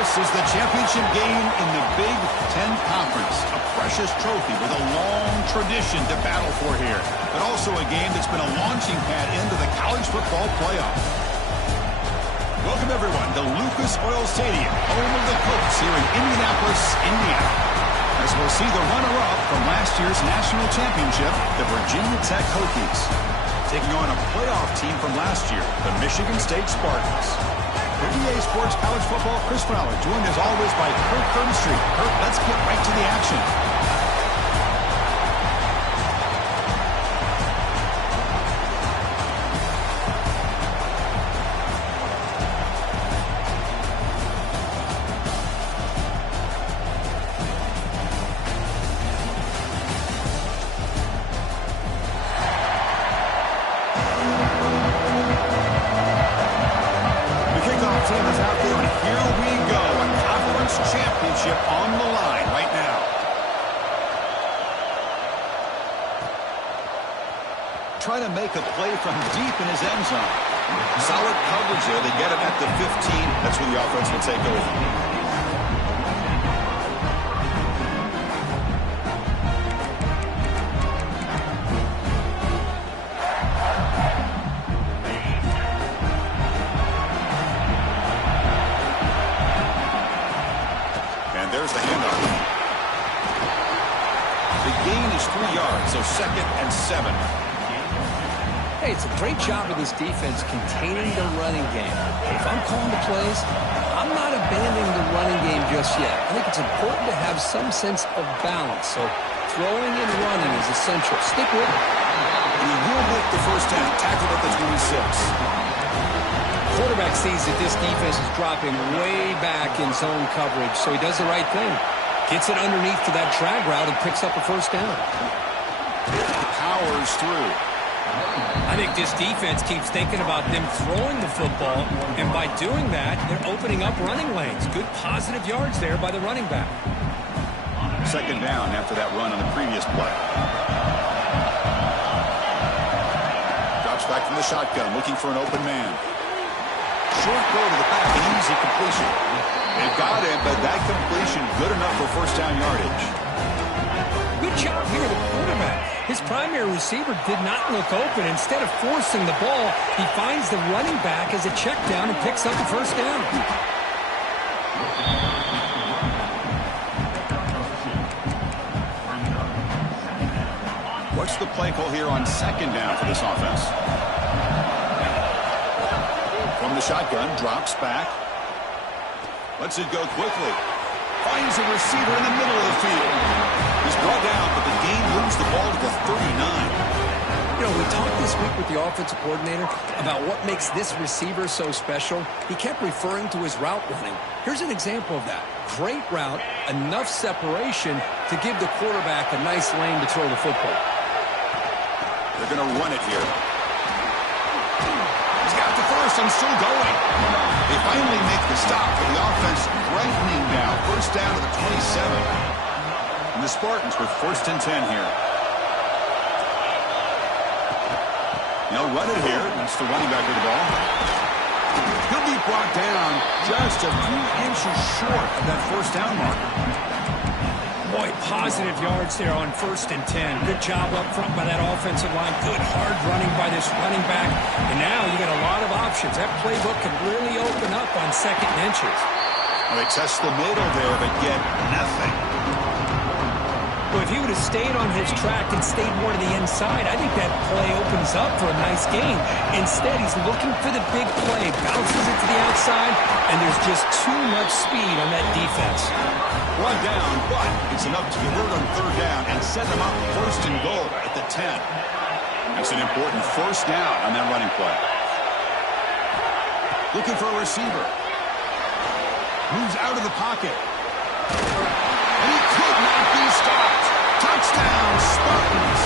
This is the championship game in the Big Ten Conference. A precious trophy with a long tradition to battle for here. But also a game that's been a launching pad into the college football playoff. Welcome, everyone, to Lucas Oil Stadium, home of the Colts here in Indianapolis, Indiana. As we'll see the runner-up from last year's national championship, the Virginia Tech Hokies, taking on a playoff team from last year, the Michigan State Spartans. For EA Sports College Football, Chris Fowler, joined as always by Kirk Herbstreit. Kirk, let's get right to the action. Team is out there, and here we go. A conference championship on the line right now. Trying to make a play from deep in his end zone. Solid coverage there. They get it at the 15. That's where the offense will take over. There's the handoff. The gain is 3 yards, so 2nd and 7. Hey, it's a great job of this defense containing the running game. If I'm calling the plays, I'm not abandoning the running game just yet. I think it's important to have some sense of balance. So throwing and running is essential. Stick with it. And he will make the first down, tackled at the 26. Quarterback sees that this defense is dropping way back in zone coverage, so he does the right thing. Gets it underneath to that drag route and picks up a first down. Powers through. I think this defense keeps thinking about them throwing the football, and by doing that, they're opening up running lanes. Good positive yards there by the running back. 2nd down after that run on the previous play. Drops back from the shotgun, looking for an open man. Short throw to the back, an easy completion. They've got it, but that completion good enough for first down yardage. Good job here, the quarterback. His primary receiver did not look open. Instead of forcing the ball, he finds the running back as a check down and picks up the first down. What's the play call here on 2nd down for this offense? From the shotgun, drops back. Lets it go quickly. Finds a receiver in the middle of the field. He's brought down, but the game moves the ball to the 39. You know, we talked this week with the offensive coordinator about what makes this receiver so special. He kept referring to his route running. Here's an example of that. Great route, enough separation to give the quarterback a nice lane to throw the football. They're going to run it here. First and still going. They finally make the stop, but the offense brightening now. First down to the 27. And the Spartans with 1st and 10 here. They'll run it here. That's the running back with the ball. He'll be brought down just a few inches short of that first down marker. Boy, positive yards there on 1st and 10. Good job up front by that offensive line. Good hard running by this running back. And now you got a lot of options. That playbook can really open up on 2nd and inches. Well, they test the middle there, but get nothing. Well, if he would have stayed on his track and stayed more to the inside, I think that play opens up for a nice gain. Instead, he's looking for the big play. Bounces it to the outside, and there's just too much speed on that defense. Run down, but it's enough to convert on 3rd down and set them up 1st and goal at the 10. That's an important first down on that running play. Looking for a receiver. Moves out of the pocket. And he could not be stopped. Touchdown, Spartans.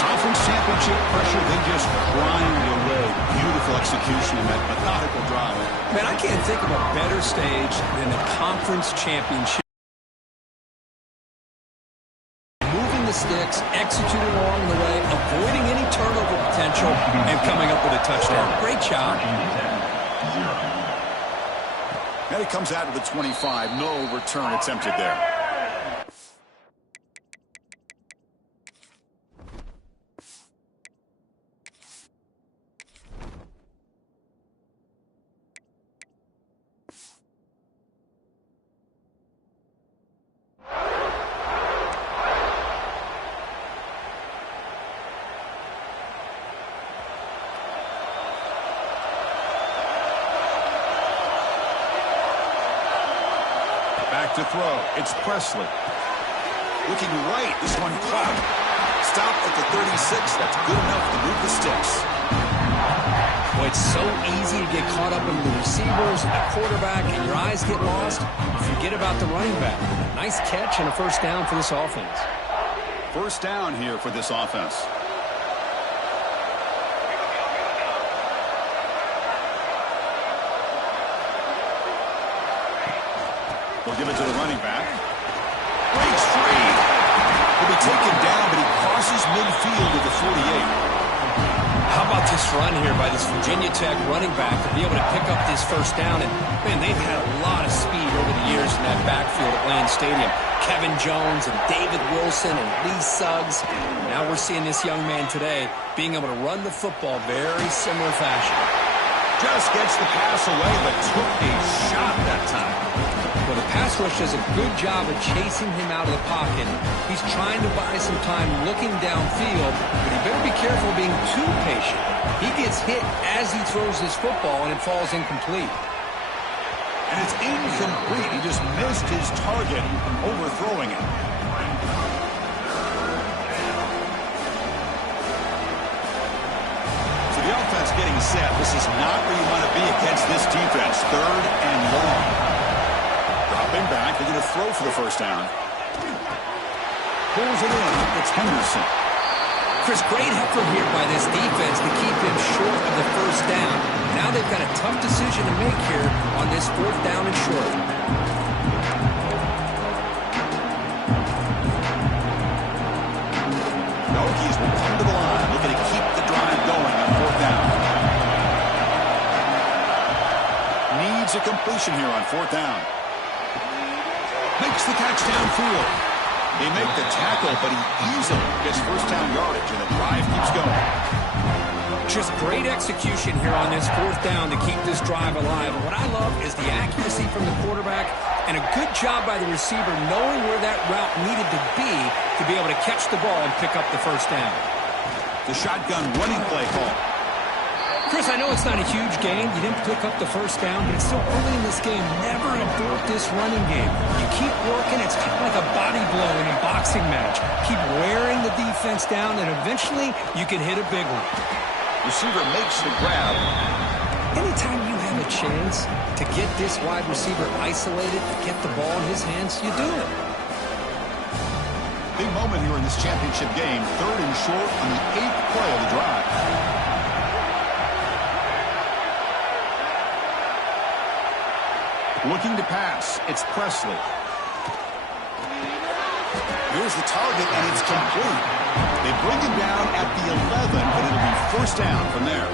Conference championship pressure, they just grind away. Beautiful execution in that methodical drive. Man, I can't think of a better stage than the conference championship. Moving the sticks, executing along the way, avoiding any turnover potential, and coming up with a touchdown. Great job. And he comes out to the 25. No return attempted there. Back to throw. It's Presley. Looking right. This one caught. Stop at the 36. That's good enough to move the sticks. Boy, it's so easy to get caught up in the receivers and the quarterback, and your eyes get lost. Forget about the running back. Nice catch and a first down for this offense. First down here for this offense. We'll give it to the running back. Breaks free. He'll be taken down, but he crosses midfield at the 48. How about this run here by this Virginia Tech running back to be able to pick up this first down? And, man, they've had a lot of speed over the years in that backfield at Lane Stadium. Kevin Jones and David Wilson and Lee Suggs. Now we're seeing this young man today being able to run the football very similar fashion. Just gets the pass away, but took a shot that time. Well, the pass rush does a good job of chasing him out of the pocket. He's trying to buy some time looking downfield, but he better be careful being too patient. He gets hit as he throws his football, and it falls incomplete. And it's incomplete. He just missed his target, overthrowing it. So the offense getting set. This is not where you want to be against this defense. Third and long. Dropping back. They're going to throw for the first down. Pulls it in. It's Henderson. Chris, great effort here by this defense to keep him short of the first down. Now they've got a tough decision to make here on this fourth down and short. The Hokies will come to the line, looking to keep the drive going on fourth down. Needs a completion here on fourth down. Makes the catch downfield. They make the tackle, but he easily gets first down yardage, and the drive keeps going. Just great execution here on this fourth down to keep this drive alive. And what I love is the accuracy from the quarterback and a good job by the receiver knowing where that route needed to be able to catch the ball and pick up the first down. The shotgun running play call. Chris, I know it's not a huge game. You didn't pick up the first down, but it's still early in this game. Never abort this running game. You keep working. It's kind of like a body blow in a boxing match. Keep wearing the defense down, and eventually you can hit a big one. Receiver makes the grab. Anytime you have a chance to get this wide receiver isolated, get the ball in his hands, you do it. Big moment here in this championship game. Third and short on the 8th play of the drive. Looking to pass. It's Presley. Here's the target, and it's complete. They bring him down at the 11, but it'll be first down from there.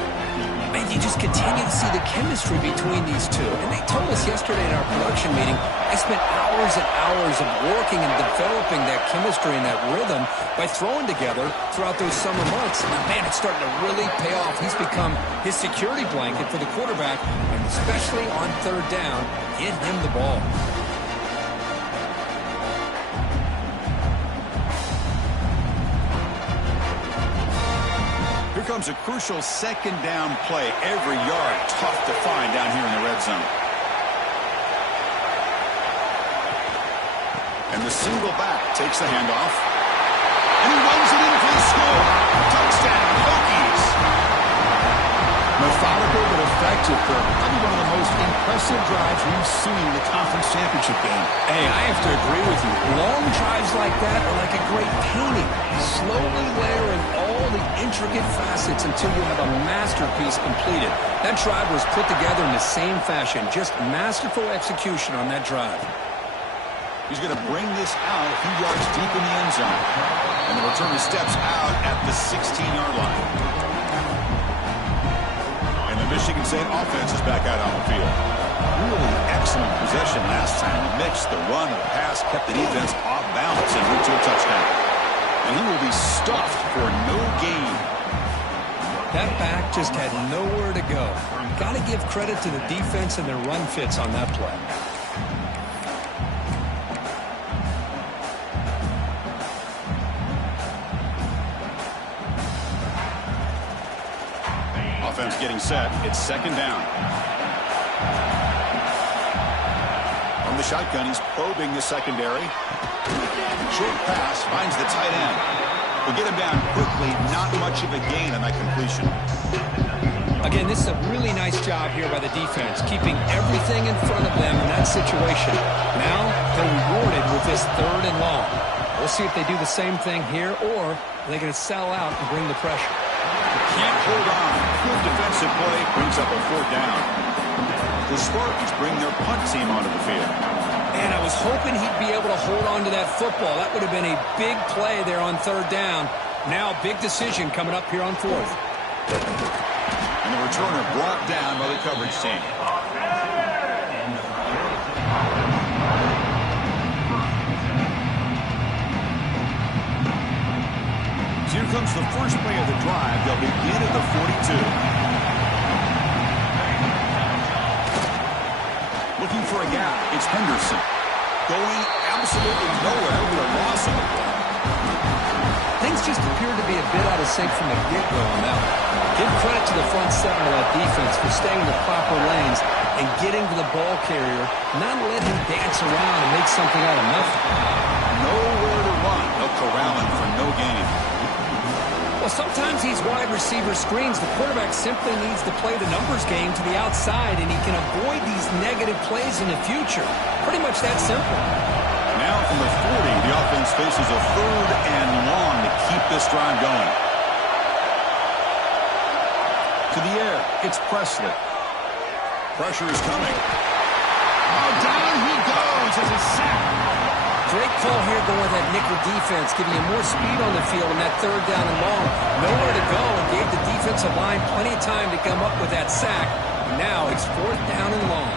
Man, you just continue to see the chemistry between these two. And they told us yesterday in our production meeting, they spent hours and hours of working and developing that chemistry and that rhythm by throwing together throughout those summer months. And man, it's starting to really pay off. He's become his security blanket for the quarterback, and especially on third down, get him the ball. Here comes a crucial second down play. Every yard tough to find down here in the red zone. And the single back takes the handoff. And he runs it in for the score. Touchdown, Hokies. Methodical but effective, Kirk. Probably one of the most impressive drives we've seen in the conference championship game. Hey, I have to agree with you. Long drives like that are like a great painting. Slowly layering all the intricate facets until you have a masterpiece completed. That drive was put together in the same fashion. Just masterful execution on that drive. He's going to bring this out a few yards deep in the end zone. And the returner steps out at the 16-yard line. And the Michigan State offense is back out on the field. Really excellent excellent possession last time. The mix, the run, the pass kept the defense off balance and moved to a touchdown. And he will be stuffed for no gain. That back just had nowhere to go. Got to give credit to the defense and their run fits on that play. Offense getting set. It's second down. From the shotgun, he's probing the secondary. Short pass finds the tight end. We'll get him down quickly. Not much of a gain on that completion. Again, this is a really nice job here by the defense, keeping everything in front of them in that situation. Now they're rewarded with this 3rd and long. We'll see if they do the same thing here, or are they going to sell out and bring the pressure? Can't hold on. Good defensive play brings up a 4th down. The Spartans bring their punt team onto the field. And I was hoping he'd be able to hold on to that football. That would have been a big play there on 3rd down. Now big decision coming up here on 4th. And the returner brought down by the coverage team. So here comes the first play of the drive. They'll begin at the 42. Looking for a gap. It's Henderson. Going absolutely nowhere with a loss of the ball. Things just appear to be a bit out of sync from the get-go on that one. Give credit to the front 7 of that defense for staying in the proper lanes and getting to the ball carrier, not letting him dance around and make something out of nothing. Nowhere to run. They'll corral him for no gain. Well, sometimes these wide receiver screens, the quarterback simply needs to play the numbers game to the outside, and he can avoid these negative plays in the future. Pretty much that simple. Now from the 40, the offense faces a 3rd and long to keep this drive going. To the air, it's Presley. Pressure is coming. Oh, down he goes. It's a sack. Great call here going with that nickel defense, giving you more speed on the field in that 3rd down and long. Nowhere to go, and gave the defensive line plenty of time to come up with that sack. Now it's 4th down and long.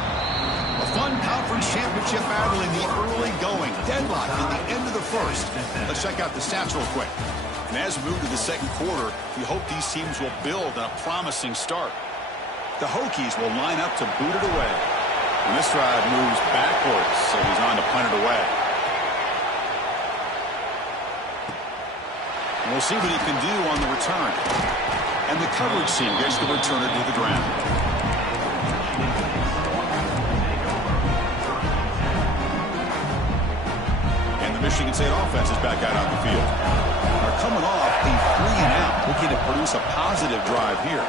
A fun conference championship battle in the early going. Deadlock in the end of the 1st. Let's check out the stats real quick. And as we move to the 2nd quarter, we hope these teams will build on a promising start. The Hokies will line up to boot it away. And this drive moves backwards, so he's on to punt it away. And we'll see what he can do on the return. And the coverage team gets the returner to the ground. And the Michigan State offense is back out on the field. They're coming off a 3-and-out, looking to produce a positive drive here.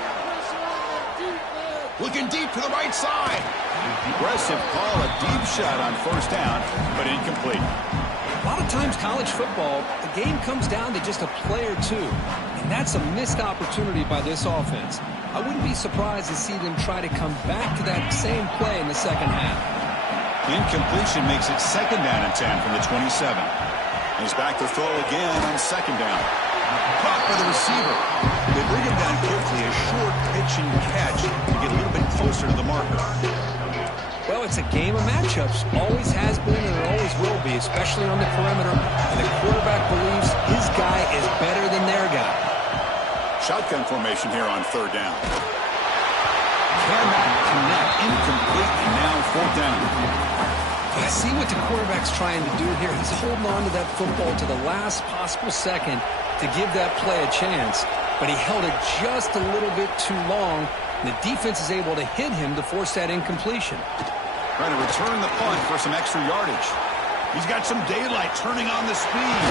Looking deep to the right side. Aggressive call, a deep shot on 1st down, but incomplete. A lot of times college football, the game comes down to just a play or two, and that's a missed opportunity by this offense. I wouldn't be surprised to see them try to come back to that same play in the 2nd half. Incompletion makes it 2nd down and 10 from the 27. He's back to throw again on 2nd down. Caught by the receiver. They bring him down quickly, a short pitch and catch to get a little bit closer to the marker. Well, it's a game of matchups. Always has been and it always will be, especially on the perimeter. And the quarterback believes his guy is better than their guy. Shotgun formation here on 3rd down. Cannot connect. Incomplete, and now 4th down. I see what the quarterback's trying to do here. He's holding on to that football to the last possible second to give that play a chance. But he held it just a little bit too long. And the defense is able to hit him to force that incompletion. Trying to return the punt for some extra yardage. He's got some daylight turning on the speed.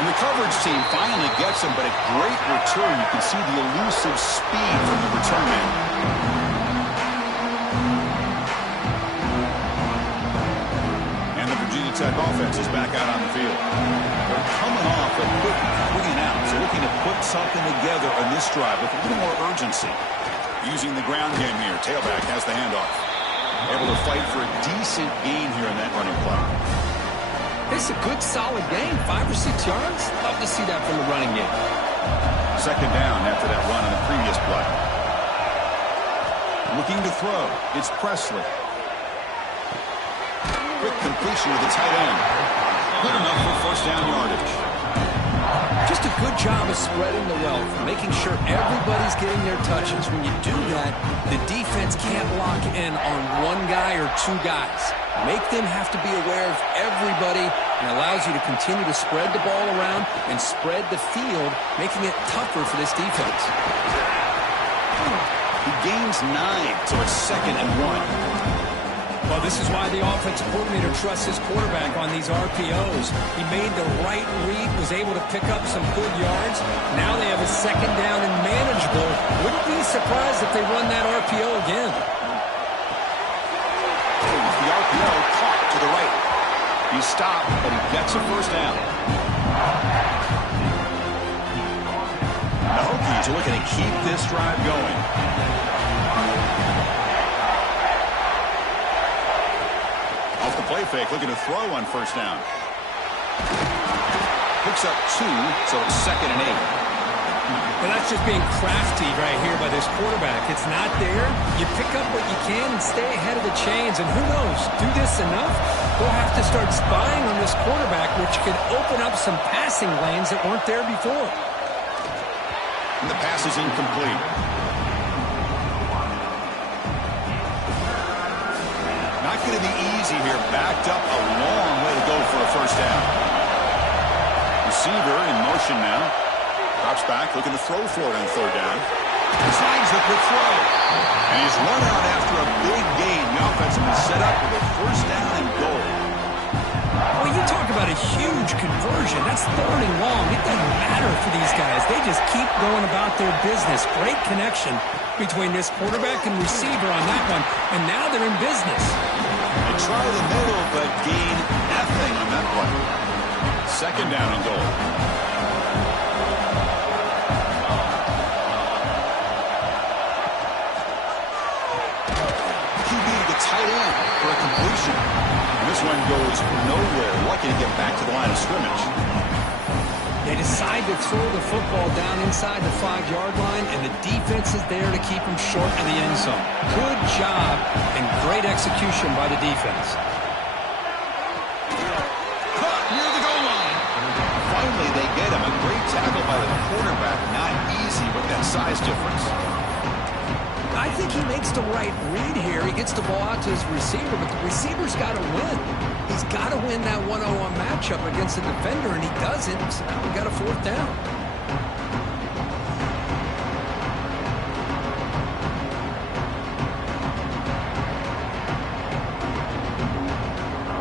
And the coverage team finally gets him, but a great return. You can see the elusive speed from the return man. And the Virginia Tech offense is back out on the field. They're coming off a quick 3-and-out, so looking to put something together on this drive with a little more urgency. Using the ground game here. Tailback has the handoff. Able to fight for a decent gain here in that running play. It's a good, solid gain. 5 or 6 yards. Love to see that from the running game. 2nd down after that run on the previous play. Looking to throw. It's Presley. Quick completion to the tight end. Good enough for first down yardage. Just a good job of spreading the wealth, making sure everybody's getting their touches. When you do that, the defense can't lock in on one guy or two guys. Make them have to be aware of everybody, and allows you to continue to spread the ball around and spread the field, making it tougher for this defense. He gains 9, so it's 2nd and 1. Well, this is why the offensive coordinator trusts his quarterback on these RPOs. He made the right read, was able to pick up some good yards. Now they have a 2nd down and manageable. Wouldn't be surprised if they run that RPO again. The RPO caught to the right. He stopped, but he gets a first down. The Hokies are looking to keep this drive going. Off the play fake, looking to throw on first down. Picks up 2, so it's 2nd and 8. Well, that's just being crafty right here by this quarterback. It's not there. You pick up what you can and stay ahead of the chains. And who knows, do this enough, we'll have to start spying on this quarterback, which could open up some passing lanes that weren't there before. And the pass is incomplete. Not going to be easy here. Backed up a long way to go for a first down. Receiver in motion now. Drops back, looking to throw for it on 3rd down. Finds the quick throw. And he's run out after a big gain. The offense has been set up with a first down and goal. Well, you talk about a huge conversion. That's 3rd and long. It doesn't matter for these guys. They just keep going about their business. Great connection between this quarterback and receiver on that one. And now they're in business. They try the middle, but gain nothing on that play. 2nd down and goal. Tight end for a completion. And this one goes nowhere. Lucky to get back to the line of scrimmage. They decide to throw the football down inside the 5-yard line, and the defense is there to keep them short of the end zone. Good job and great execution by the defense. Caught near the goal line. Finally, they get him. A great tackle by the quarterback. Not easy with that size difference. I think he makes the right read here. He gets the ball out to his receiver, but the receiver's got to win. He's got to win that one-on-one matchup against the defender, and he doesn't. So now we got a 4th down.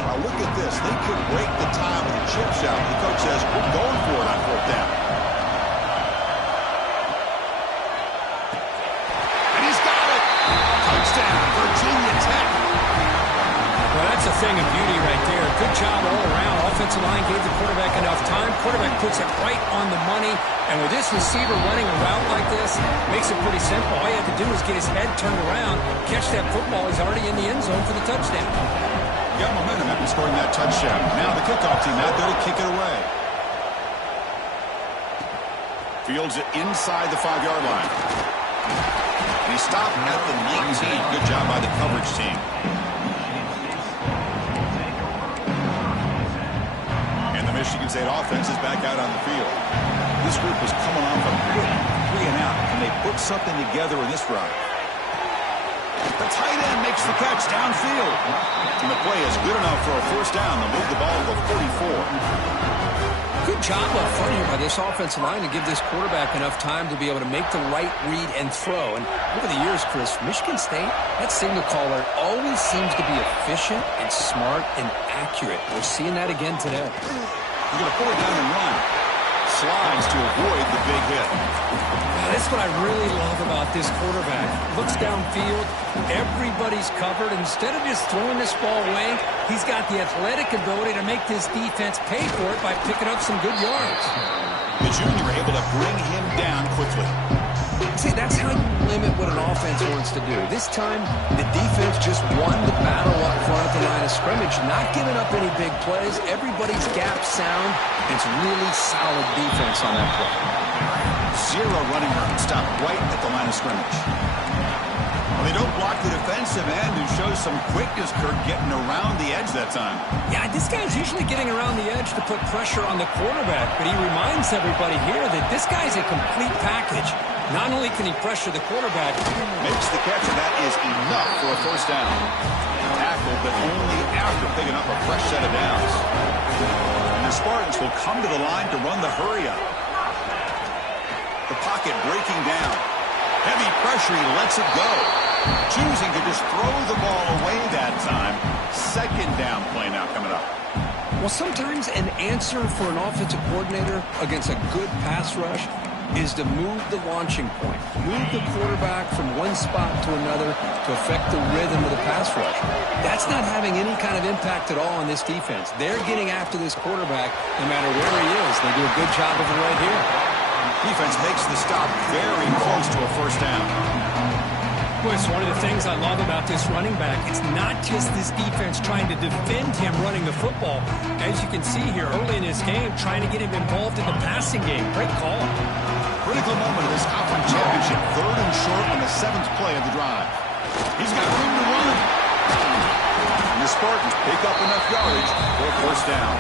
Now look at this. They could break the time with a chip shot. The coach says, we're going for it on 4th down. Virginia Tech. Well, that's a thing of beauty right there. Good job all around. Offensive line gave the quarterback enough time. Quarterback puts it right on the money. And with this receiver running a route like this, makes it pretty simple. All you have to do is get his head turned around, catch that football. He's already in the end zone for the touchdown. Got momentum after scoring that touchdown. Now the kickoff team out there to kick it away. Fields it inside the 5-yard line. And he stopped at the 19. Good job by the coverage team. And the Michigan State offense is back out on the field. This group was coming off a quick 3-and-out. Can they put something together in this drive? The tight end makes the catch downfield. And the play is good enough for a first down to move the ball to the 44. Good job up front here by this offensive line to give this quarterback enough time to be able to make the right read and throw. And over the years, Chris, Michigan State, that signal caller always seems to be efficient and smart and accurate. We're seeing that again today. You're going to pull it down and run. Slides to avoid the big hit. That's what I really love about this quarterback. Looks downfield, everybody's covered. Instead of just throwing this ball away, he's got the athletic ability to make this defense pay for it by picking up some good yards. The junior able to bring him down quickly. See, that's how you limit what an offense wants to do. This time, the defense just won the battle up front at the line of scrimmage, not giving up any big plays. Everybody's gap sound. It's really solid defense on that play. 0 running room. Stopped right at the line of scrimmage. Well, they don't block the defensive end, who shows some quickness, Kirk, getting around the edge that time. Yeah, this guy's usually getting around the edge to put pressure on the quarterback, but he reminds everybody here that this guy's a complete package. Not only can he pressure the quarterback, makes the catch, and that is enough for a first down. Tackled, but only after picking up a fresh set of downs. And the Spartans will come to the line to run the hurry-up. The pocket breaking down. Heavy pressure, he lets it go. Choosing to just throw the ball away that time. Second down play now coming up. Well, sometimes an answer for an offensive coordinator against a good pass rush is to move the launching point. Move the quarterback from one spot to another to affect the rhythm of the pass rush. That's not having any kind of impact at all on this defense. They're getting after this quarterback no matter where he is. They do a good job of it right here. Defense makes the stop very close to a first down. Well, it's one of the things I love about this running back. It's not just this defense trying to defend him running the football. As you can see here early in this game, trying to get him involved in the passing game. Great call. Critical moment of this conference championship. 3rd and short on the 7th play of the drive. He's got room to run. And the Spartans pick up enough yardage for a first down.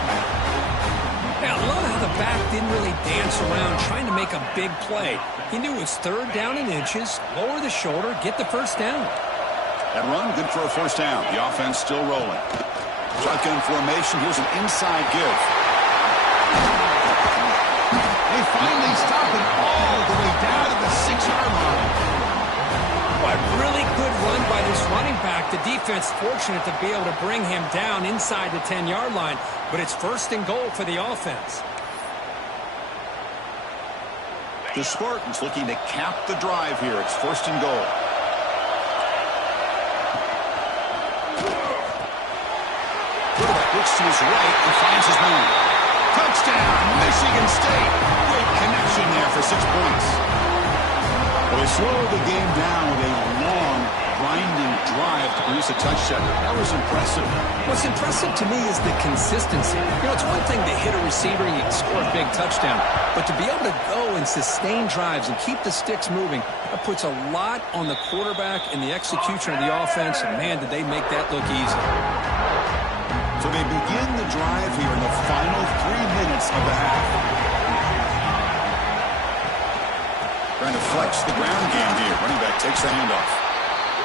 Yeah, I love how the back didn't really dance around trying to make a big play. He knew it was 3rd down in inches, lower the shoulder, get the first down. That run, good for a first down. The offense still rolling. Shotgun formation, here's an inside give. They finally stop it all the way down to the 6-yard line. Well, a really good run by this running back. The defense fortunate to be able to bring him down inside the 10-yard line, but it's 1st and goal for the offense. The Spartans looking to cap the drive here. It's 1st and goal. Quarterback looks to his right and finds his man. Touchdown, Michigan State. Great connection there for 6 points. Well, they slowed the game down with a long, grinding drive to produce a touchdown. That was impressive. What's impressive to me is the consistency. You know, it's one thing to hit a receiver and you can score a big touchdown, but to be able to go and sustain drives and keep the sticks moving, that puts a lot on the quarterback and the execution of the offense, and man, did they make that look easy. So they begin the drive here in the final 3 minutes of the half. Trying to flex the ground game here. Running back takes the handoff.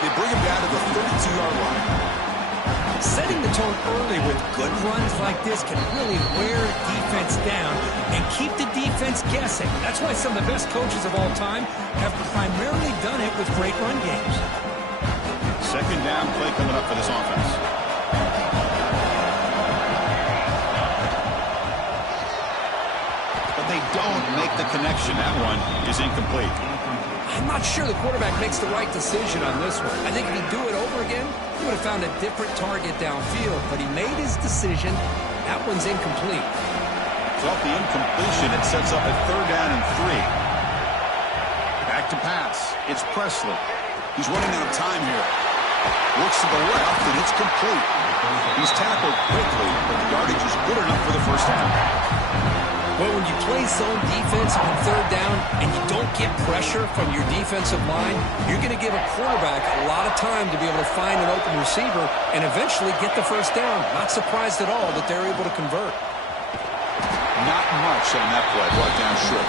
They bring him down to the 32-yard line. Setting the tone early with good runs like this can really wear defense down and keep the defense guessing. That's why some of the best coaches of all time have primarily done it with great run games. 2nd down play coming up for this offense. But they don't make the connection. That one is incomplete. I'm not sure the quarterback makes the right decision on this one. I think if he'd do it over again, he would have found a different target downfield, but he made his decision. That one's incomplete. So off the incompletion, it sets up a 3rd down and 3. Back to pass. It's Presley. He's running out of time here. Looks to the left, and it's complete. He's tackled quickly, but the yardage is good enough for the first down. Well, when you play zone defense on 3rd down and you don't get pressure from your defensive line, you're going to give a quarterback a lot of time to be able to find an open receiver and eventually get the first down. Not surprised at all that they're able to convert. Not much on that play, brought down short.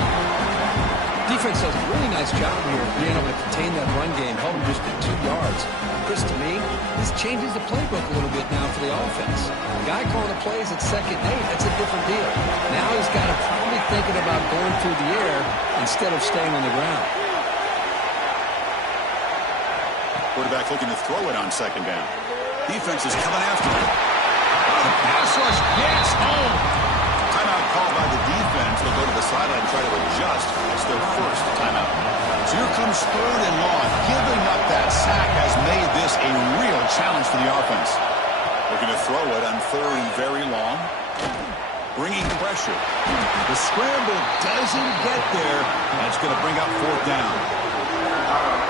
Defense does a really nice job here of being able to contain that run game, held him just at 2 yards. Chris, to me, this changes the playbook a little bit now for the offense. The guy calling the plays at 2nd and 8, that's a different deal. Now he's got to probably thinking about going through the air instead of staying on the ground. Quarterback looking to throw it on 2nd down. Defense is coming after him. The pass rush gets home. Timeout called by the defense. They'll go to the sideline and try to adjust. It's their first timeout. So here comes 3rd and long. Giving up that sack has made this a real challenge for the offense. Looking to throw it on 3rd and very long. Bringing pressure. The scramble doesn't get there. That's going to bring up 4th down.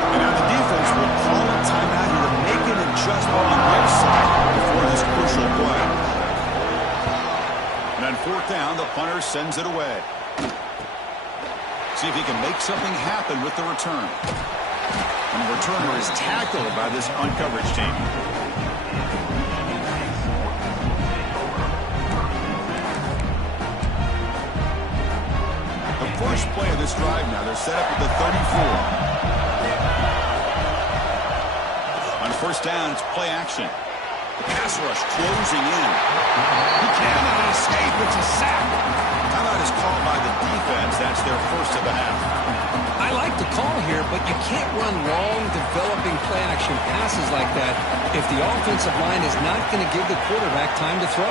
And now the defense will call a timeout here to make an adjustment on their side before this crucial play. And on 4th down, the punter sends it away. See if he can make something happen with the return. And the returner is tackled by this punt coverage team. The first play of this drive now, they're set up at the 34. On first down, it's play action. The pass rush closing in. He cannot escape. It's a sack. Timeout is called by the defense. That's their first of the half. I like the call here, but you can't run long, developing play-action passes like that if the offensive line is not going to give the quarterback time to throw.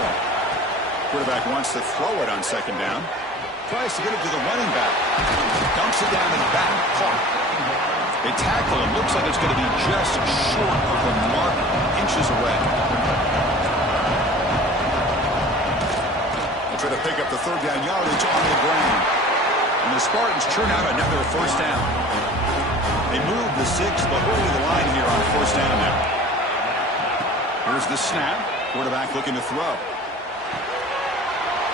Quarterback wants to throw it on second down. Tries to get it to the running back. Dumps it down to the back. Caught. They tackle him. Looks like it's going to be just short of the mark, inches away. They'll try to pick up the third down yardage on the ground. And the Spartans churn out another first down. They move the 6, but over the line here on first down now. Here's the snap. Quarterback looking to throw.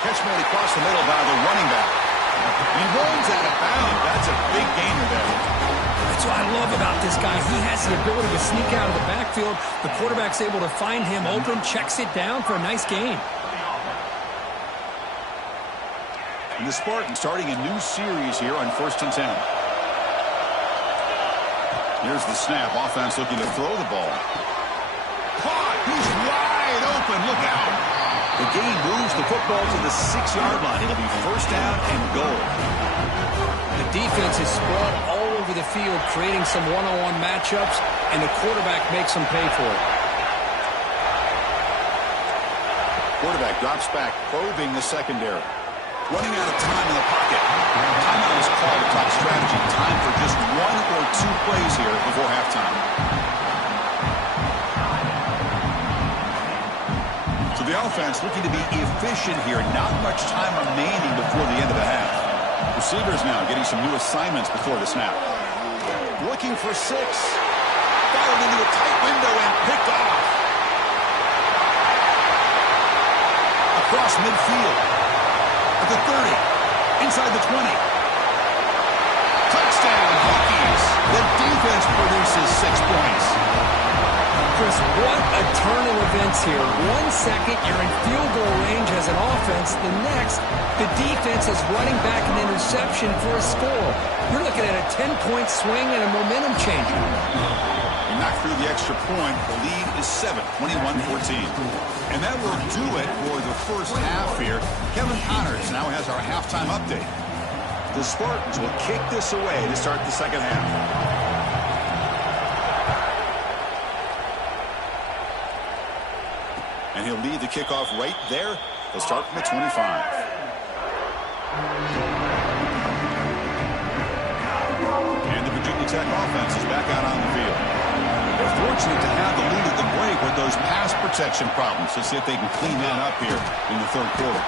Catch made across the middle by the running back. He runs out of bounds. That's a big gainer there. That's what I love about this guy. He has the ability to sneak out of the backfield. The quarterback's able to find him open, checks it down for a nice gain. And the Spartans starting a new series here on 1st and 10. Here's the snap. Offense looking to throw the ball. Caught. He's wide open. Look out. The game moves the football to the 6-yard line. It'll be first down and goal. The defense is spread all over the field, creating some one-on-one matchups, and the quarterback makes them pay for it. Quarterback drops back, probing the secondary. Running out of time in the pocket. Timeout is called to talk strategy. Time for just 1 or 2 plays here before halftime. So the offense looking to be efficient here. Not much time remaining before the end of the half. Receivers now getting some new assignments before the snap. Looking for 6. Fired into a tight window and picked off. Across midfield. At the 30, inside the 20. Touchdown, Hokies. The defense produces 6 points. Chris, what a turn of events here. 1 second, you're in field goal range as an offense. The next, the defense is running back an interception for a score. You're looking at a 10-point swing and a momentum changer. They knock through the extra point. The lead is 7, 21-14. And that will do it for the first half here. Kevin Connors now has our halftime update. The Spartans will kick this away to start the second half. And he'll lead the kickoff right there. He'll start from the 25. And the Virginia Tech offense is back out on the field. They're fortunate to have the lead at the break with those pass protection problems. Let's see if they can clean that up here in the third quarter.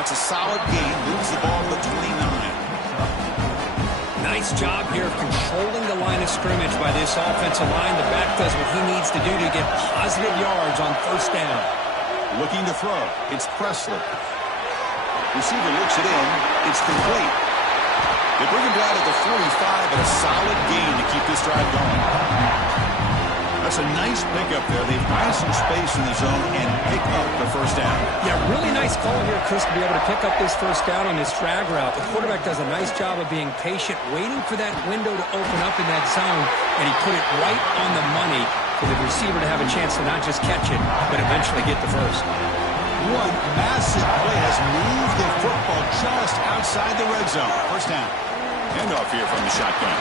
That's a solid game. Moves the ball to the 29. Nice job here of controlling the line of scrimmage by this offensive line. The back does what he needs to do to get positive yards on first down. Looking to throw. It's Presley. Receiver looks it in. It's complete. They bring him down at the 45, but a solid gain to keep this drive going. That's a nice pickup there. They find some space in the zone and pick up the first down. Yeah, really nice call here, Chris, to be able to pick up this first down on this drag route. The quarterback does a nice job of being patient, waiting for that window to open up in that zone, and he put it right on the money for the receiver to have a chance to not just catch it, but eventually get the first. One massive play has moved the football just outside the red zone. First down. Handoff here from the shotgun.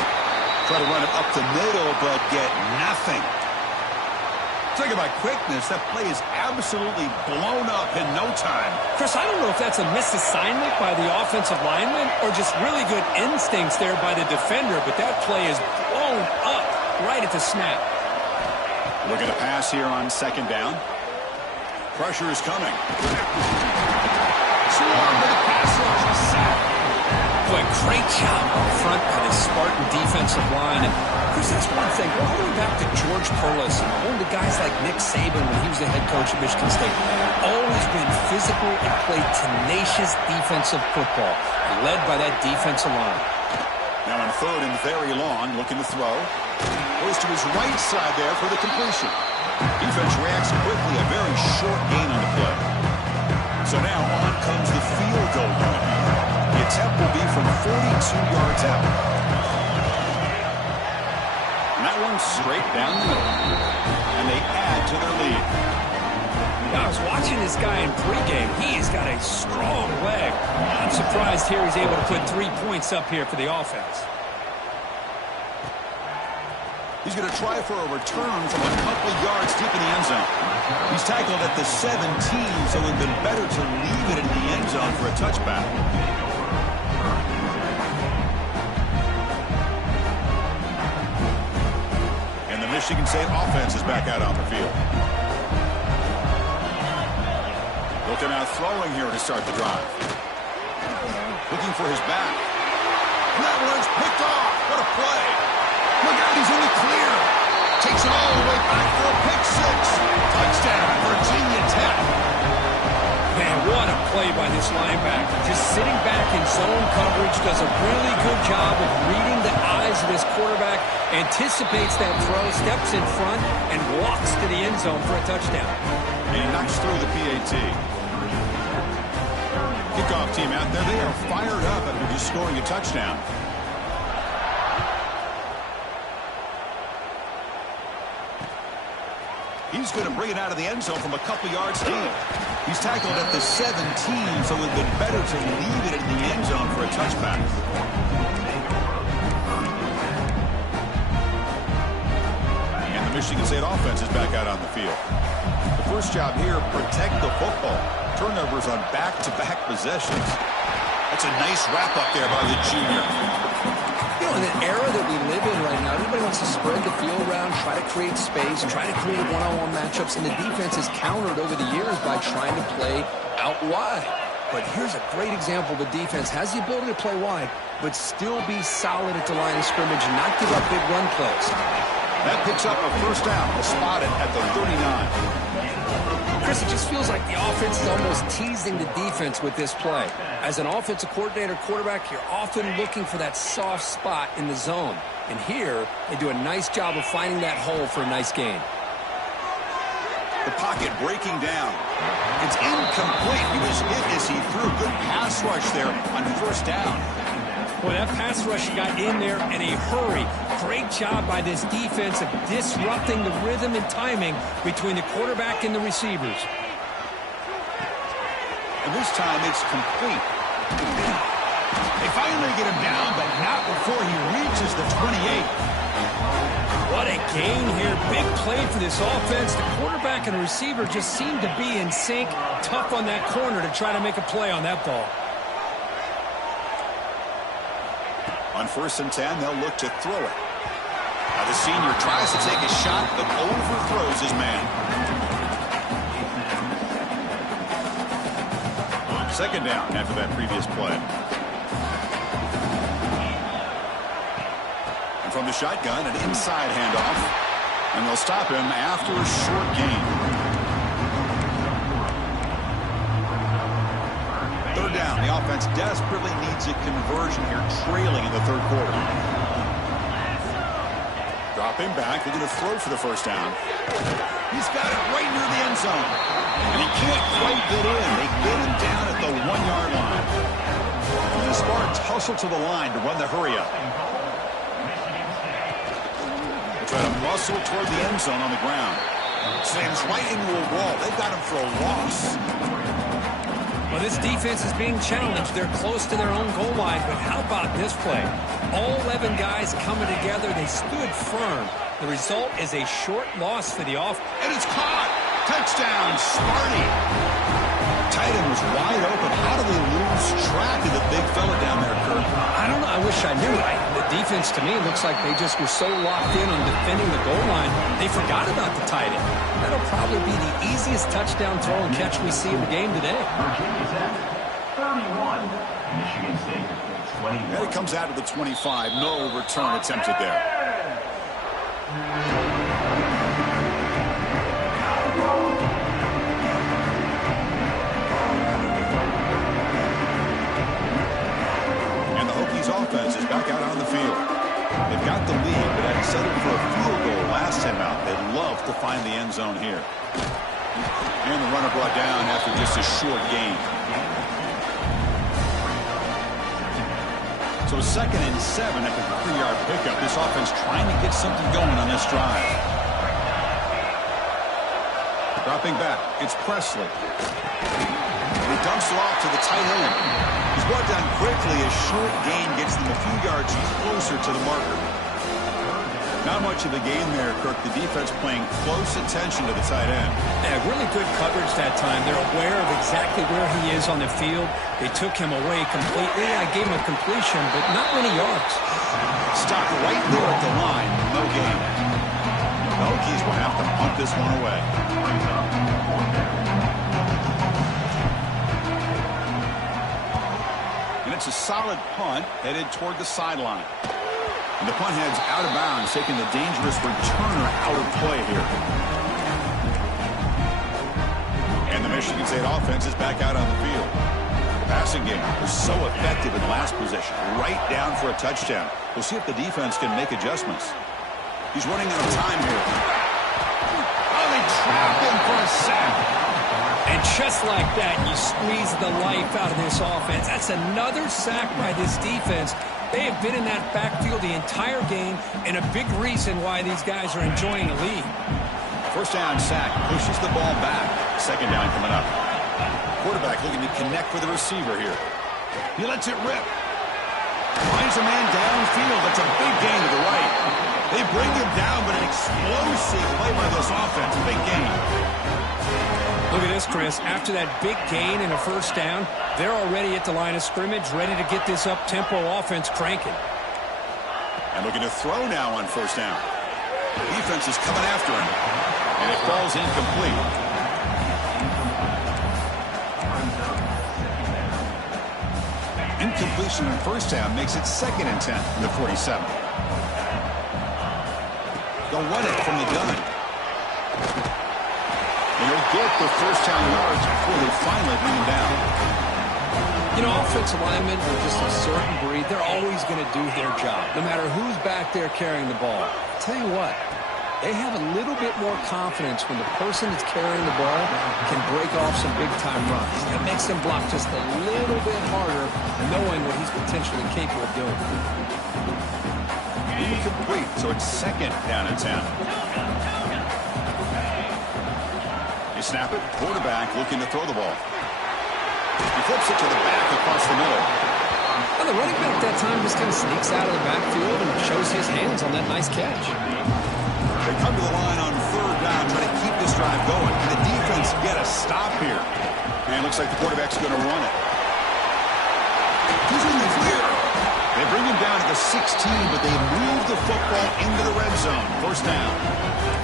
Try to run it up the middle, but get nothing. Talking about quickness, that play is absolutely blown up in no time. Chris, I don't know if that's a misassignment by the offensive lineman or just really good instincts there by the defender, but that play is blown up right at the snap. Look at a pass here on second down. Pressure is coming. Swarm to the pass rush, a sack. Boy, great job up front by the Spartan defensive line. And Chris, that's one thing. All the way back to George Perlis and all the guys like Nick Saban when he was the head coach at Michigan State. Always been physical and played tenacious defensive football, led by that defensive line. Now on third and very long, looking to throw. Goes to his right side there for the completion. Defense reacts quickly. A very short gain on the play. So now on comes the field goal unit. The attempt will be from 42 yards out. And that one's straight down the middle. And they add to their lead. I was watching this guy in pregame. He's got a strong leg. I'm surprised here he's able to put 3 points up here for the offense. He's going to try for a return from a couple yards deep in the end zone. He's tackled at the 17, so it would have been better to leave it in the end zone for a touchback. And the Michigan State offense is back out on the field. Looking out throwing here to start the drive. Looking for his back. And that one's picked off. What a play. Look out, he's in the clear. Takes it all the way back for a pick six. Touchdown, Virginia Tech. Man, what a play by this linebacker. Just sitting back in zone coverage, does a really good job of reading the eyes of his quarterback, anticipates that throw, steps in front, and walks to the end zone for a touchdown. And he knocks through the PAT. Kickoff team out there, they are fired up after just scoring a touchdown. He's going to bring it out of the end zone from a couple yards deep. He's tackled at the 17, so it would have been better to leave it in the end zone for a touchback. And the Michigan State offense is back out on the field. The first job here, protect the football. Turnovers on back-to-back possessions. That's a nice wrap-up there by the junior. You know, in the era that we live in right now, everybody wants to spread the field around, try to create space, try to create one-on-one matchups, and the defense has countered over the years by trying to play out wide. But here's a great example. The defense has the ability to play wide, but still be solid at the line of scrimmage and not give up big run plays. That picks up a first down. Spotted at the 39. Chris, it just feels like the offense is almost teasing the defense with this play. As an offensive coordinator, quarterback, you're often looking for that soft spot in the zone. And here, they do a nice job of finding that hole for a nice gain. The pocket breaking down. It's incomplete. He was hit as he threw. Good pass rush there on first down. Boy, that pass rush got in there in a hurry. Great job by this defense of disrupting the rhythm and timing between the quarterback and the receivers. And this time it's complete. They finally get him down, but not before he reaches the 28. What a gain here. Big play for this offense. The quarterback and the receiver just seem to be in sync. Tough on that corner to try to make a play on that ball. On 1st and 10, they'll look to throw it. Now the senior tries to take a shot, but overthrows his man. Second down after that previous play. And from the shotgun, an inside handoff. And they'll stop him after a short gain. Third down. The offense desperately needs a conversion here, trailing in the third quarter. Dropping back. They're going to throw for the first down. He's got it right near the end zone. And he can't quite get in. They get him down at the 1-yard line. And the Spartans hustle to the line to run the hurry up. They try to muscle toward the end zone on the ground. Slams right into a wall. They've got him for a loss. Well, this defense is being challenged. They're close to their own goal line, but how about this play? All 11 guys coming together. They stood firm. The result is a short loss for the offense. And it's caught. Touchdown, Sparty. Tight end was wide open. How do they lose track of the big fella down there, Kirk? I don't know. I wish I knew. The defense, to me, looks like they just were so locked in on defending the goal line, they forgot about the tight end. That'll probably be the easiest touchdown throw and catch we see in the game today. Virginia Tech, 31. Michigan State, 21. And it comes out of the 25. No return attempted there. And the Hokies offense is back out on the field. They've got the lead, but at settled for a field goal last time out. They'd love to find the end zone here. And the runner brought down after just a short gain. So 2nd and 7 after the 3-yard pickup. This offense trying to get something going on this drive. Dropping back, it's Presley. And he dumps it off to the tight end. He's brought down quickly. A short gain gets them a few yards closer to the marker. Not much of a gain there, Kirk. The defense paying close attention to the tight end. Yeah, really good coverage that time. They're aware of exactly where he is on the field. They took him away completely. I gave him a completion, but not many yards. Stopped right there at the line. No gain. The Hokies will have to punt this one away. And it's a solid punt headed toward the sideline. And the punt heads out of bounds, taking the dangerous returner out of play here. And the Michigan State offense is back out on the field. The passing game was so effective in last possession, right down for a touchdown. We'll see if the defense can make adjustments. He's running out of time here. Oh, they trapped him for a sack. And just like that, you squeeze the life out of this offense. That's another sack by this defense. They have been in that backfield the entire game, and a big reason why these guys are enjoying a lead. First down sack, pushes the ball back. 2nd down coming up. Quarterback looking to connect with the receiver here. He lets it rip. Finds a man downfield. That's a big gain to the right. They bring him down, but an explosive play by this offense. Big gain. Look at this, Chris. After that big gain and a first down, they're already at the line of scrimmage, ready to get this up-tempo offense cranking. And looking to throw now on first down. Defense is coming after him. And it falls incomplete. Incompletion on first down makes it 2nd and 10 from the 47. They'll run it from the gun. And they'll get the first down yards before they finally bring him down. You know, offensive linemen are just a certain breed. They're always going to do their job, no matter who's back there carrying the ball. I'll tell you what, they have a little bit more confidence when the person that's carrying the ball can break off some big-time runs. That makes them block just a little bit harder, knowing what he's potentially capable of doing. Incomplete, so it's 2nd down and 10. You snap it, quarterback looking to throw the ball. He flips it to the back across the middle. Well, the running back that time just kind of sneaks out of the backfield and shows his hands on that nice catch. They come to the line on 3rd down, trying to keep this drive going. And the defense get a stop here. And it looks like the quarterback's going to run it. He's in the clear. They bring him down to the 16, but they move the football into the red zone. First down.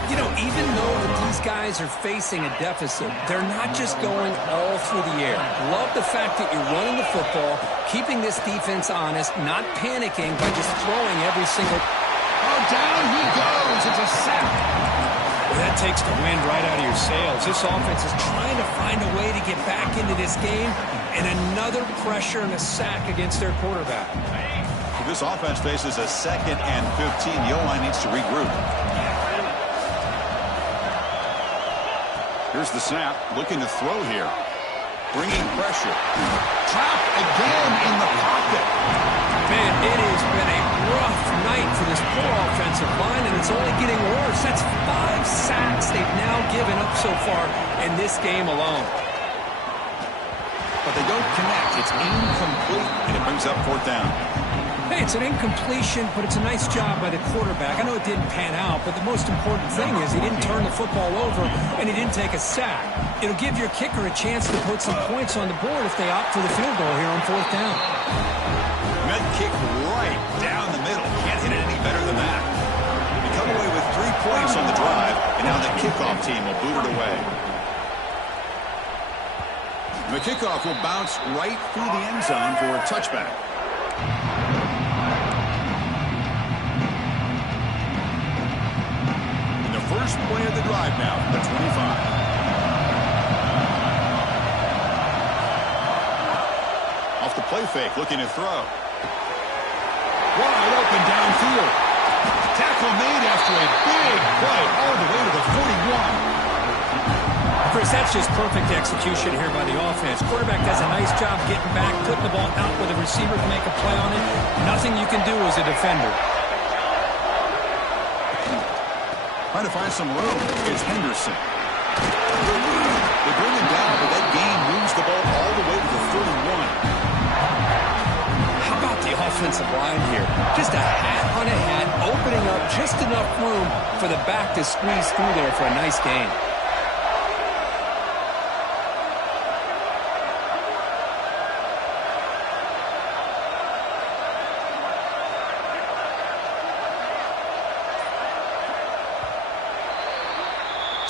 You know, even though that these guys are facing a deficit, they're not just going all through the air. Love the fact that you're running the football, keeping this defense honest, not panicking by just throwing every single... Oh, down he goes. It's a sack. Well, that takes the wind right out of your sails. This offense is trying to find a way to get back into this game, and another pressure and a sack against their quarterback. If this offense faces a 2nd and 15, the O-line needs to regroup. Here's the snap, looking to throw here. Bringing pressure. Trapped again in the pocket. Man, it has been a rough night for this poor offensive line, and it's only getting worse. That's 5 sacks they've now given up so far in this game alone. But they don't connect. It's incomplete, and it brings up 4th down. Hey, it's an incompletion, but it's a nice job by the quarterback. I know it didn't pan out, but the most important thing is he didn't turn the football over, and he didn't take a sack. It'll give your kicker a chance to put some points on the board if they opt for the field goal here on 4th down. Med kick right down the middle. Can't hit it any better than that. They come away with 3 points on the drive, and now the kickoff team will boot it away. The kickoff will bounce right through the end zone for a touchback. And the first play of the drive now, the 25. Off the play fake, looking to throw. Wide open downfield. Tackle made after a big play all the way to the 41. Chris, that's just perfect execution here by the offense. Quarterback does a nice job getting back, putting the ball out where the receiver can make a play on it. Nothing you can do as a defender. Trying to find some room. It's Henderson. They bring him down, but that gain moves the ball all the way to the 31. How about the offensive line here? Just a hat on a hat, opening up just enough room for the back to squeeze through there for a nice gain.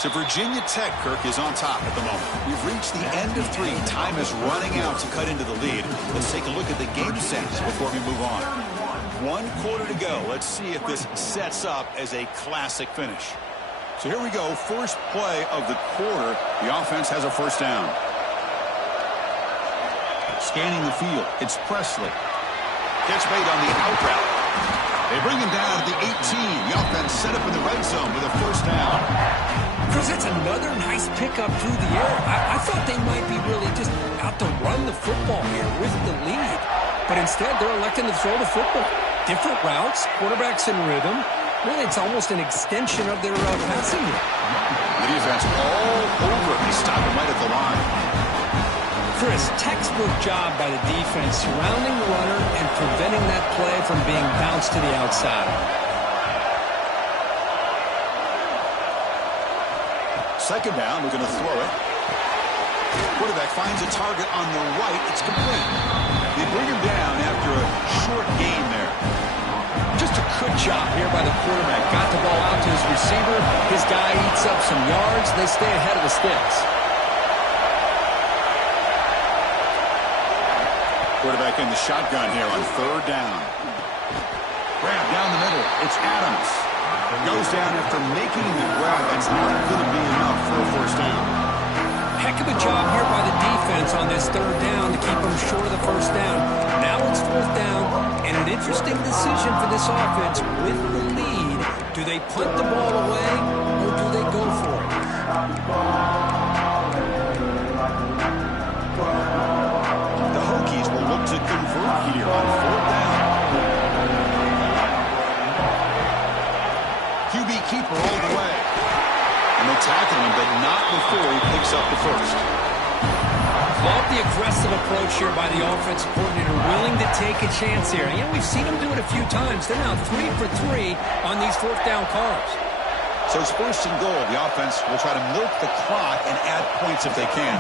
So Virginia Tech, Kirk, is on top at the moment. We've reached the end of 3. Time is running out to cut into the lead. Let's take a look at the game sets before we move on. 1 quarter to go. Let's see if this sets up as a classic finish. So here we go. First play of the quarter. The offense has a first down. Scanning the field. It's Presley. Catch made on the out route. They bring him down at the 18. The offense set up in the red zone with a first down. Chris, that's another nice pickup through the air. I thought they might be really just out to run the football here with the lead. But instead, they're electing to throw the football. Different routes, quarterbacks in rhythm. Really, it's almost an extension of their passing game. The defense all over it. They stop him right at the line. Chris, textbook job by the defense surrounding the runner and preventing that play from being bounced to the outside. Second down, we're going to throw it. Quarterback finds a target on the right. It's complete. They bring him down after a short gain there. Just a good job here by the quarterback. Got the ball out to his receiver. His guy eats up some yards. They stay ahead of the sticks. Quarterback in the shotgun here on third down. Grab down the middle. It's Adams. Goes down after making the grab. That's not going to be enough for a first down. Heck of a job here by the defense on this third down to keep them short of the first down. Now it's fourth down, and an interesting decision for this offense with the lead. Do they punt the ball away, or do they go for it? The Hokies will look to convert here on fourth down. QB keeper all the way. And they tackle him, but not before he picks up the first. Love the aggressive approach here by the offensive coordinator, willing to take a chance here. And, we've seen him do it a few times. They're now 3 for 3 on these fourth down calls. So it's first and goal. The offense will try to milk the clock and add points if they can.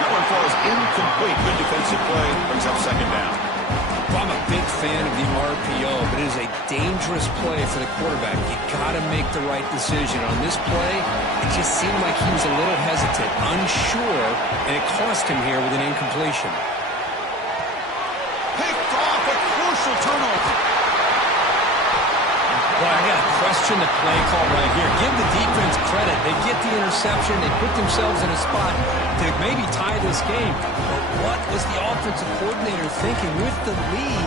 That one falls incomplete. Good defensive play. Brings up second down. I'm a big fan of the RPO, but it is a dangerous play for the quarterback. You got to make the right decision. On this play, it just seemed like he was a little hesitant, unsure, and it cost him here with an incompletion. Picked off, a crucial turnover. Well, I got to question the play call right here. Give the defense credit. They get the interception. They put themselves in a spot to maybe tie this game. But what was the offensive coordinator thinking with the lead,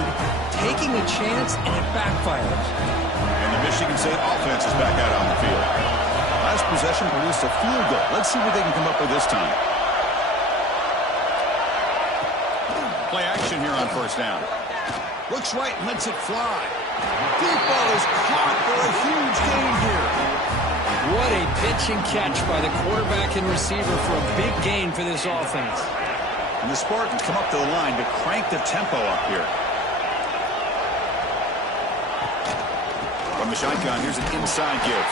taking a chance, and it backfires? And the Michigan State offense is back out on the field. Last possession produced a field goal. Let's see what they can come up with this time. Play action here on first down. Looks right, lets it fly. Deep ball is caught for a huge gain here. What a pitch and catch by the quarterback and receiver for a big gain for this offense. And the Spartans come up to the line to crank the tempo up here. From the shotgun, here's an inside give.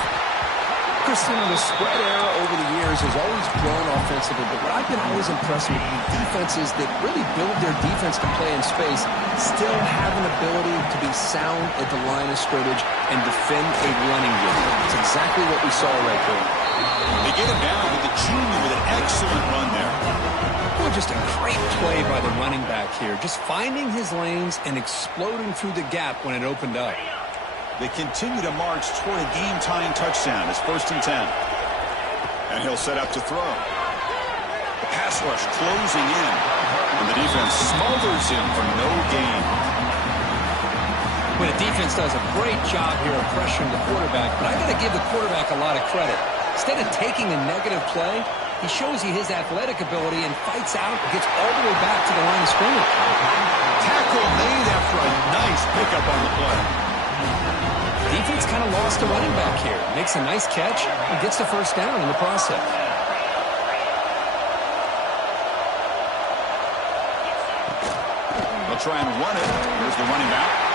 Christian, the spread era over the years has always grown offensively, but what I've been always impressed with defenses that really build their defense to play in space still have an ability to be sound at the line of scrimmage and defend a running game. It's exactly what we saw right there. They get him down with the junior with an excellent run there. Boy, just a great play by the running back here, just finding his lanes and exploding through the gap when it opened up. They continue to march toward a game-tying touchdown. It's 1st and 10. And he'll set up to throw. The pass rush closing in. And the defense smothers him for no gain. Well, But the defense does a great job here of pressuring the quarterback, but I got to give the quarterback a lot of credit. Instead of taking a negative play, he shows you his athletic ability and fights out and gets all the way back to the line of scrimmage. Tackle made after a nice pickup on the play. Defense kind of lost a running back here. Makes a nice catch and gets the first down in the process. They'll try and run it. Here's the running back.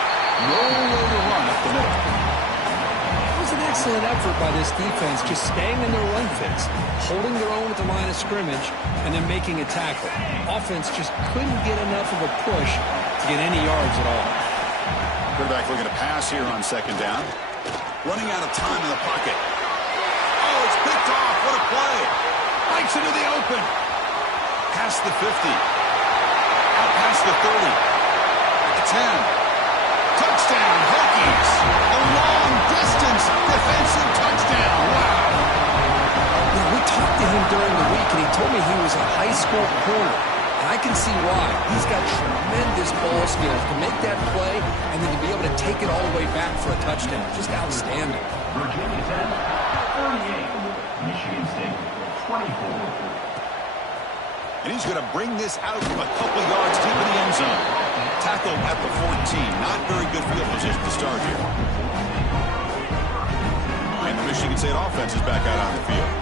No way to run up the middle. It was an excellent effort by this defense, just staying in their run fits, holding their own at the line of scrimmage, and then making a tackle. Offense just couldn't get enough of a push to get any yards at all. Quarterback looking to pass here on second down. Running out of time in the pocket. Oh, it's picked off. What a play. Breaks into the open. Past the 50. Out past the 30. The 10. Touchdown, Hokies. A long-distance defensive touchdown. Wow. Yeah, we talked to him during the week, and he told me he was a high school corner. And I can see why. He's got tremendous ball skills to make that play and then to be able to take it all the way back for a touchdown. Just outstanding. Virginia Tech, 38. Michigan State, 24. And he's going to bring this out from a couple yards deep in the end zone. Tackled at the 14. Not very good field position to start here. And the Michigan State offense is back out on the field.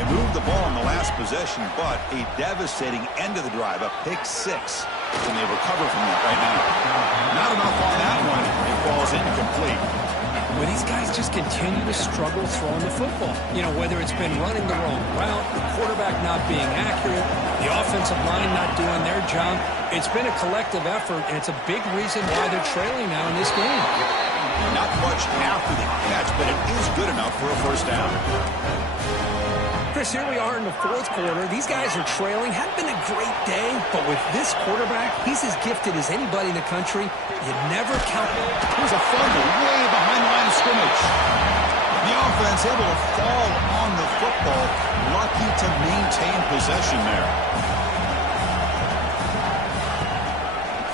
They moved the ball in the last possession, but a devastating end of the drive, a pick six. And they recover from that right now. Not enough on that one. It falls incomplete. But these guys just continue to struggle throwing the football. You know, whether it's been running the wrong route, the quarterback not being accurate, the offensive line not doing their job. It's been a collective effort, and it's a big reason why they're trailing now in this game. Not much after the catch, but it is good enough for a first down. Chris, here we are in the fourth quarter. These guys are trailing. Hadn't been a great day, but with this quarterback, he's as gifted as anybody in the country. You never count. Here's a fumble way behind the line of scrimmage. The offense able to fall on the football. Lucky to maintain possession there.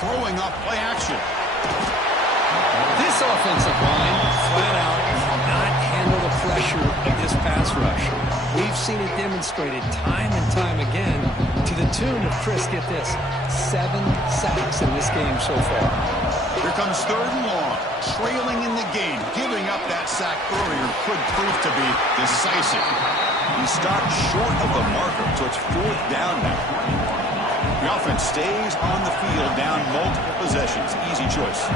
Throwing up play action. This offensive line, flat out, cannot handle the pressure of this pass rush. We've seen it demonstrated time and time again to the tune of, Chris, get this, 7 sacks in this game so far. Here comes third and long. Trailing in the game. Giving up that sack earlier could prove to be decisive. He stopped short of the marker, so it's fourth down now. The offense stays on the field down multiple possessions. Easy choice.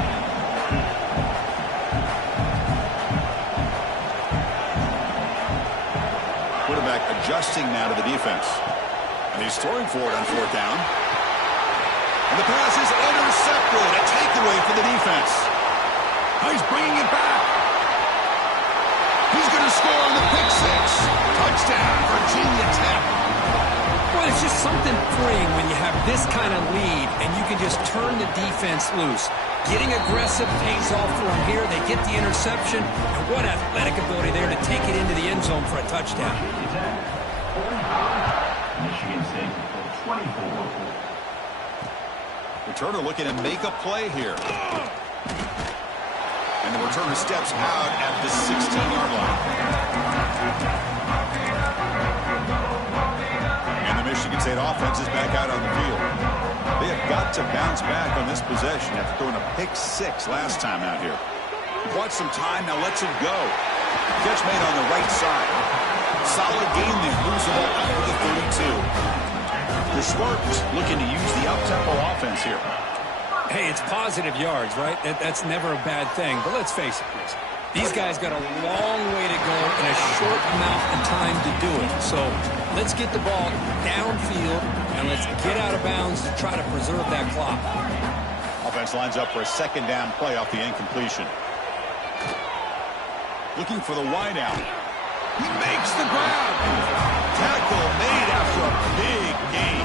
Quarterback adjusting now to the defense. And he's throwing for it on fourth down. And the pass is intercepted. A takeaway for the defense. Oh, he's bringing it back. He's going to score on the pick six. Touchdown, Virginia Tech. Well, it's just something freeing when you have this kind of lead and you can just turn the defense loose. Getting aggressive pays off for them here. They get the interception. And what athletic ability there to take it into the end zone for a touchdown. Michigan State, 24. Returner looking to make a play here. And the returner steps out at the 16-yard line. And the Michigan State offense is back out on the field. They have got to bounce back on this possession after throwing a pick six last time out here. Bought some time, now lets it go. Catch made on the right side. Solid game, they lose the ball out of the 32. The Spartans looking to use the up-tempo offense here. Hey, it's positive yards, right? That's never a bad thing. But let's face it, Chris. These guys got a long way to go in a short amount of time to do it. So let's get the ball downfield and let's get out of bounds to try to preserve that clock. Offense lines up for a second down play off the incompletion. Looking for the wideout. He makes the grab. Tackle made after a big gain.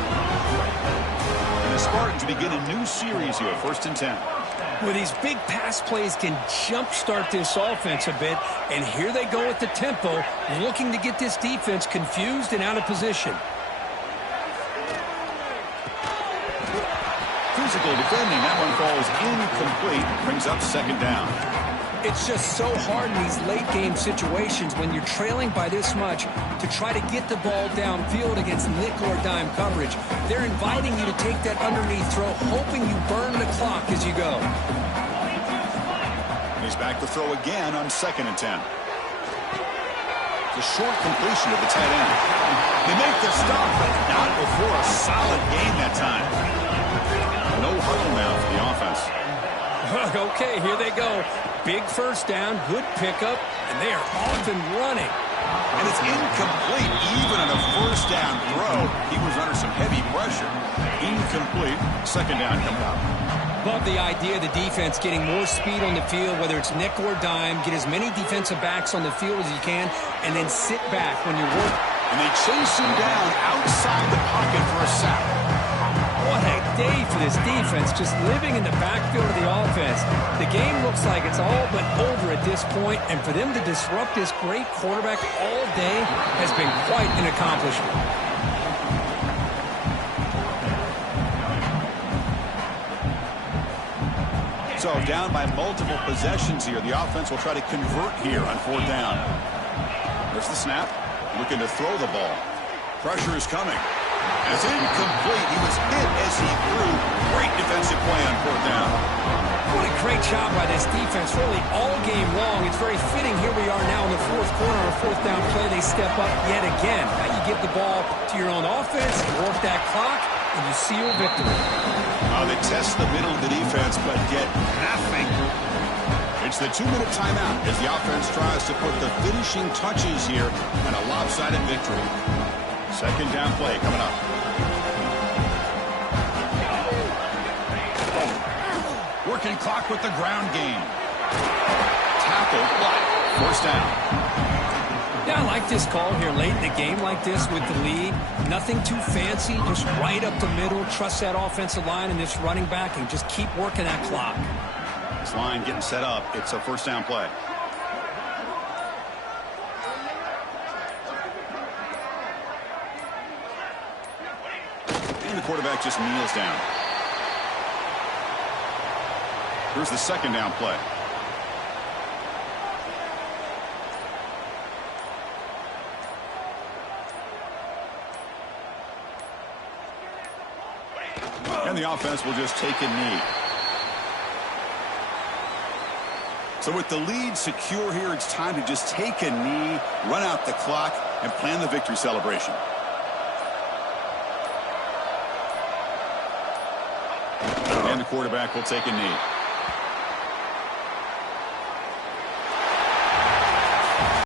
And the Spartans begin a new series here, 1st and 10. Well, these big pass plays can jumpstart this offense a bit, and here they go at the tempo, looking to get this defense confused and out of position. Physical defending. That one falls incomplete. Brings up second down. It's just so hard in these late-game situations when you're trailing by this much to try to get the ball downfield against nickel or dime coverage. They're inviting you to take that underneath throw, hoping you burn the clock as you go. He's back to throw again on 2nd and 10. The short completion of the tight end. They make the stop, but not before a solid gain that time. No huddle now for the offense. Okay, here they go. Big first down, good pickup, and they are off and running. And it's incomplete even on a first down throw. He was under some heavy pressure. Incomplete. Second down coming up. Love the idea of the defense getting more speed on the field, whether it's nickel or dime. Get as many defensive backs on the field as you can, and then sit back when you work. And they chase him down outside the pocket for a sack. What a day for this defense, just living in the backfield of the offense. The game looks like it's all but over at this point, and for them to disrupt this great quarterback all day has been quite an accomplishment. So down by multiple possessions here. The offense will try to convert here on 4th down. There's the snap. Looking to throw the ball. Pressure is coming. It's incomplete. He was hit as he threw. Great defensive play on 4th down. What a great job by this defense, really all game long. It's very fitting. Here we are now in the 4th quarter. On a 4th down play, they step up yet again. Now you give the ball to your own offense, work that clock, and you seal victory. They test the middle of the defense, but get nothing. It's the 2-minute timeout as the offense tries to put the finishing touches here on a lopsided victory. Second down play coming up. Working clock with the ground game. Tackle, block, first down. Yeah, I like this call here late in the game like this with the lead. Nothing too fancy, just right up the middle. Trust that offensive line and this running back and just keep working that clock. This line getting set up. It's a first down play. And the quarterback just kneels down. Here's the second down play. And the offense will just take a knee. So with the lead secure here, it's time to just take a knee, run out the clock, and plan the victory celebration. And the quarterback will take a knee.